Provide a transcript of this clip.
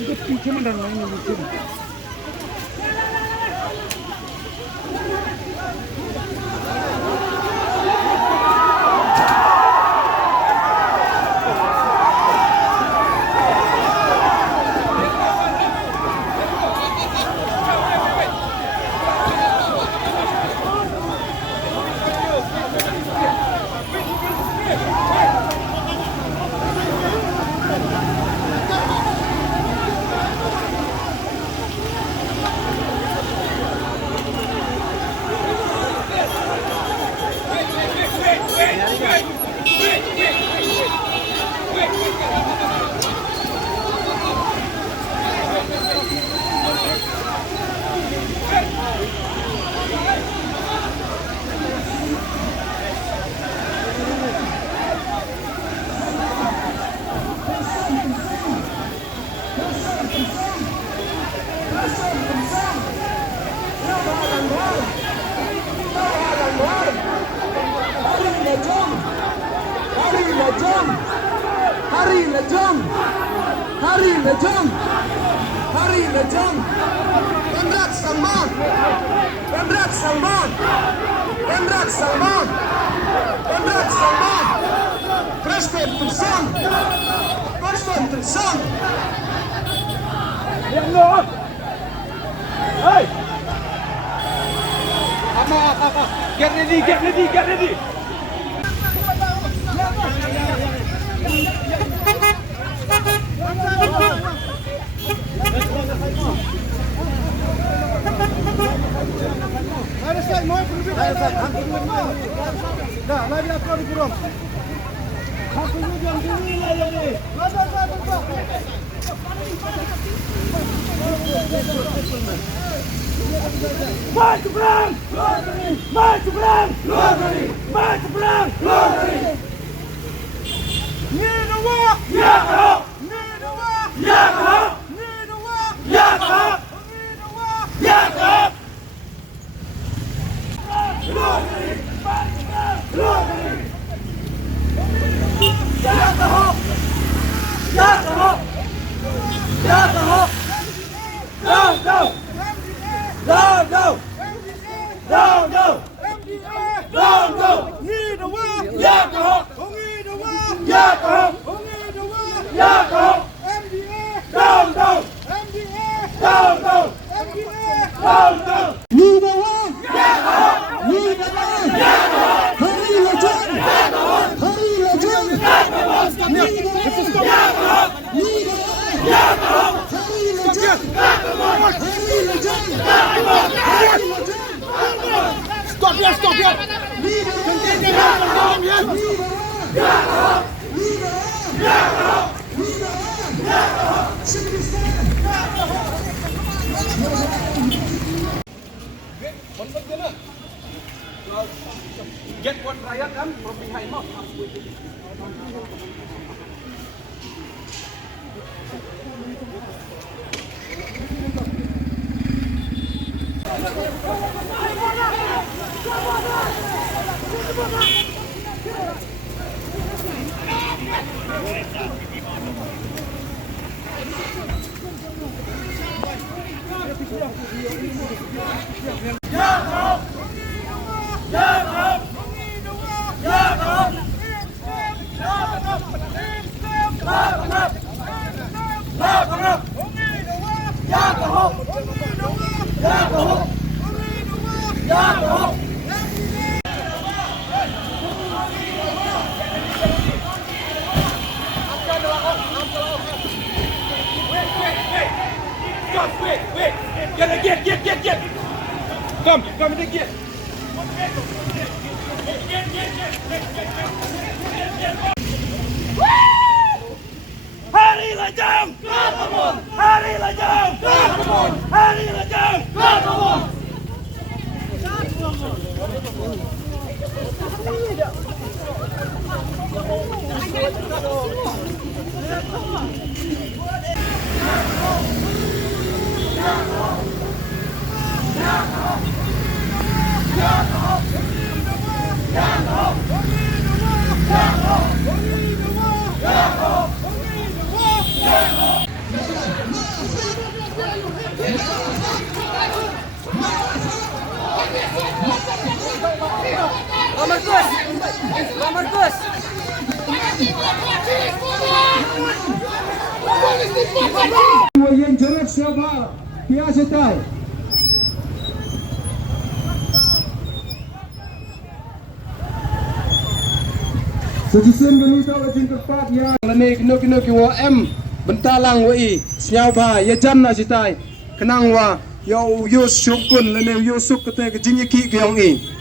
इधर पीछे में डरना है नीचे में। Hari Legend, Pemrat Salman, Pemrat Salman, Pemrat Salman, Pemrat Salman, Preston Tucson, Preston Tucson. Hey! Get ready, get ready, get ready. Maju perang! Maju perang! Maju perang! Need a walk! Yeah, go! Need a walk! Yeah, go! Need a walk! Yeah, go! Need a walk! Yeah, go! Stop here, stop here. Get one riot kan from behind us. Wait. Get. Come and get. Hari Legend! Hari Legend! Hari Legend! Marcos. Yang jerat siapa? Biasa tay. Sejisan ganito wajin kepat ya. Lani kino kiwa M bentalang wai siau ba ya janna sitai kenang wa yo yus syukun lani yusuk kete kejinyi ki gyong i.